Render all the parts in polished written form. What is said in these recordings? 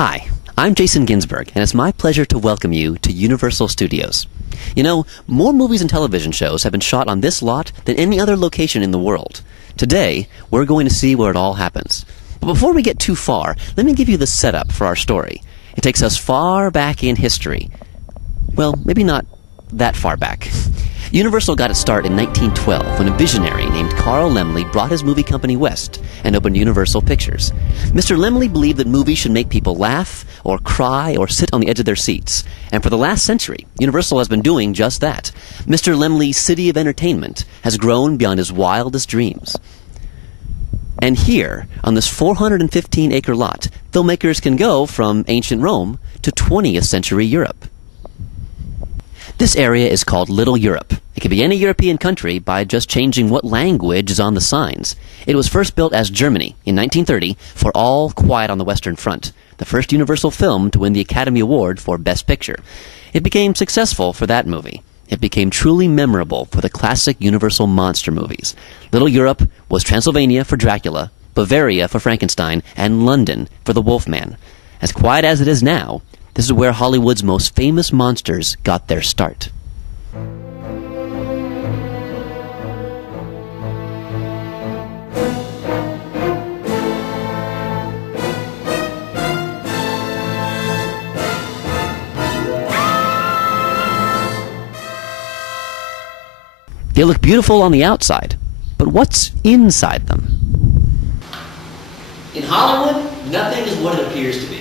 Hi, I'm Jason Ginsburg, and it's my pleasure to welcome you to Universal Studios. You know, more movies and television shows have been shot on this lot than any other location in the world. Today, we're going to see where it all happens. But before we get too far, let me give you the setup for our story. It takes us far back in history. Well, maybe not that far back. Universal got its start in 1912 when a visionary named Carl Laemmle brought his movie company west and opened Universal Pictures. Mr. Laemmle believed that movies should make people laugh or cry or sit on the edge of their seats. And for the last century, Universal has been doing just that. Mr. Laemmle's city of entertainment has grown beyond his wildest dreams. And here, on this 415-acre lot, filmmakers can go from ancient Rome to 20th century Europe. This area is called Little Europe. It could be any European country by just changing what language is on the signs. It was first built as Germany in 1930 for All Quiet on the Western Front, the first Universal film to win the Academy Award for Best Picture. It became successful for that movie. It became truly memorable for the classic Universal monster movies. Little Europe was Transylvania for Dracula, Bavaria for Frankenstein, and London for the Wolfman. As quiet as it is now, this is where Hollywood's most famous monsters got their start. They look beautiful on the outside, but what's inside them? In Hollywood, nothing is what it appears to be.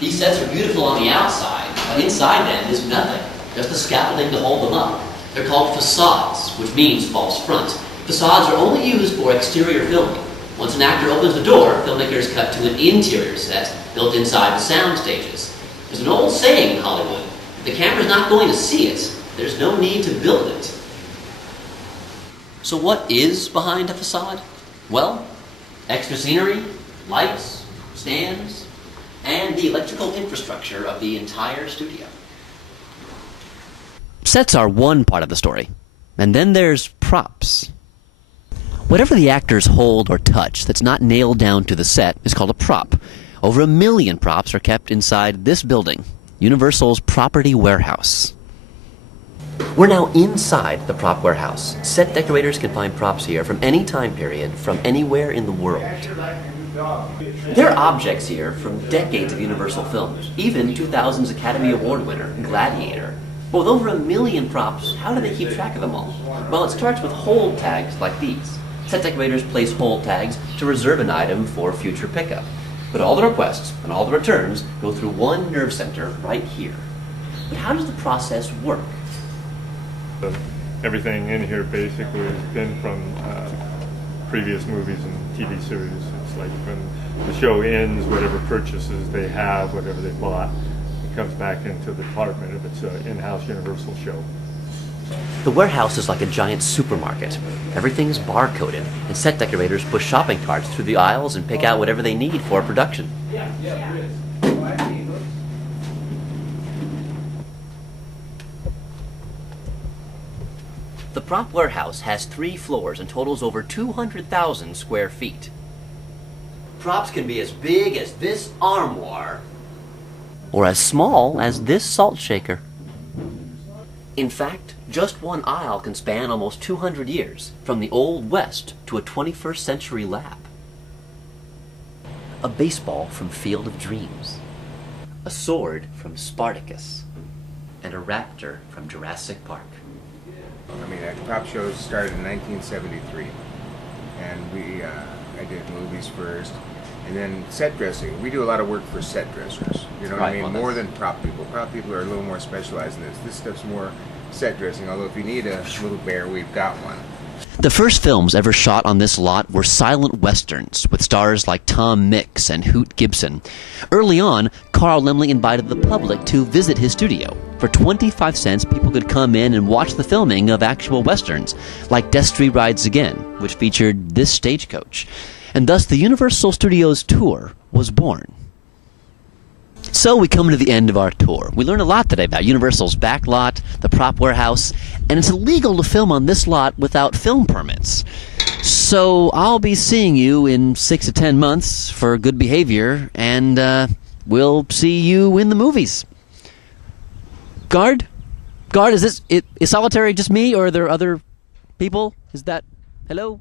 These sets are beautiful on the outside, but inside them is nothing, just the scaffolding to hold them up. They're called facades, which means false front. Facades are only used for exterior filming. Once an actor opens the door, filmmakers cut to an interior set built inside the sound stages. There's an old saying in Hollywood, if the camera's not going to see it, there's no need to build it. So what is behind a facade? Well, extra scenery, lights, stands, and the electrical infrastructure of the entire studio. Sets are one part of the story, and then there's props. Whatever the actors hold or touch that's not nailed down to the set is called a prop. Over 1 million props are kept inside this building, Universal's property warehouse. We're now inside the prop warehouse. Set decorators can find props here from any time period, from anywhere in the world. There are objects here from decades of Universal films, even 2000's Academy Award winner, Gladiator. But with over 1 million props, how do they keep track of them all? Well, it starts with hold tags like these. Set decorators place hold tags to reserve an item for future pickup. But all the requests and all the returns go through one nerve center right here. But how does the process work? Everything in here basically has been from previous movies and TV series. It's like when the show ends, whatever purchases they have, whatever they bought, it comes back into the department if it's an in-house Universal show. The warehouse is like a giant supermarket. Everything's barcoded, and set decorators push shopping carts through the aisles and pick out whatever they need for production. The prop warehouse has 3 floors and totals over 200,000 square feet. Props can be as big as this armoire, or as small as this salt shaker. In fact, just one aisle can span almost 200 years, from the Old West to a 21st century lab. A baseball from Field of Dreams, a sword from Spartacus, and a raptor from Jurassic Park. I mean, prop shows started in 1973, and I did movies first, and then set dressing. We do a lot of work for set dressers, you know what I mean? More than prop people. Prop people are a little more specialized in this. This stuff's more set dressing, although if you need a little bear, we've got one. The first films ever shot on this lot were silent westerns, with stars like Tom Mix and Hoot Gibson. Early on, Carl Laemmle invited the public to visit his studio. For 25 cents, people could come in and watch the filming of actual westerns, like Destry Rides Again, which featured this stagecoach. And thus the Universal Studios tour was born. So we come to the end of our tour. We learned a lot today about Universal's back lot, the prop warehouse, and it's illegal to film on this lot without film permits. So I'll be seeing you in 6 to 10 months for good behavior and we'll see you in the movies. Guard, is Solitary just me, or are there other people? Is that hello?